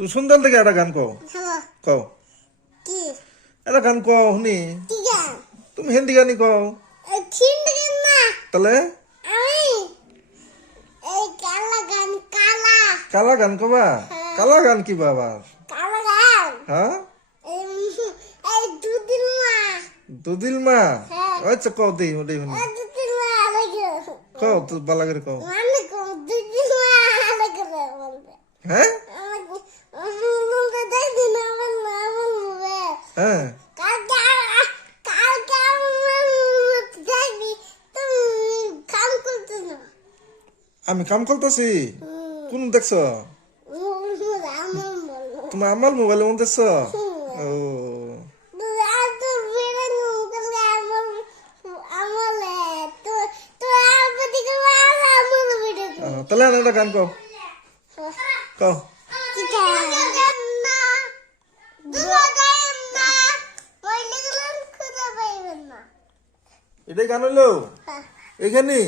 তুমি সুন্দর থেকে একটা গান কও কও কি একটা গান কও শুনি কি গান তুমি হিন্দি গানই কও হিন্দি গান না তাহলে আমি এই কালা গান কালা কালা গান কবা কালা গান কি বাবা কালা গান হ্যাঁ এই দুদিন মা দুদিল মা হ্যাঁ। আচ্ছা কও দেই ওটাই শুনি দুদিন মা লাগে কও তো বালা করে কও মানে কোন দুদিন মা লাগে বলবে হ্যাঁ আমাকে দেখি না আমার নাম বলবে হ্যাঁ কালকে আমার দেখবি তুমি কাম করতে না আমি কাম করতেছি কোন দেখছো আমার বলো তুমি আমার মোবাইলের মধ্যে দেখছো ও তাহলে আর একটা গান কও কও এটাই গান হইলো এইখানে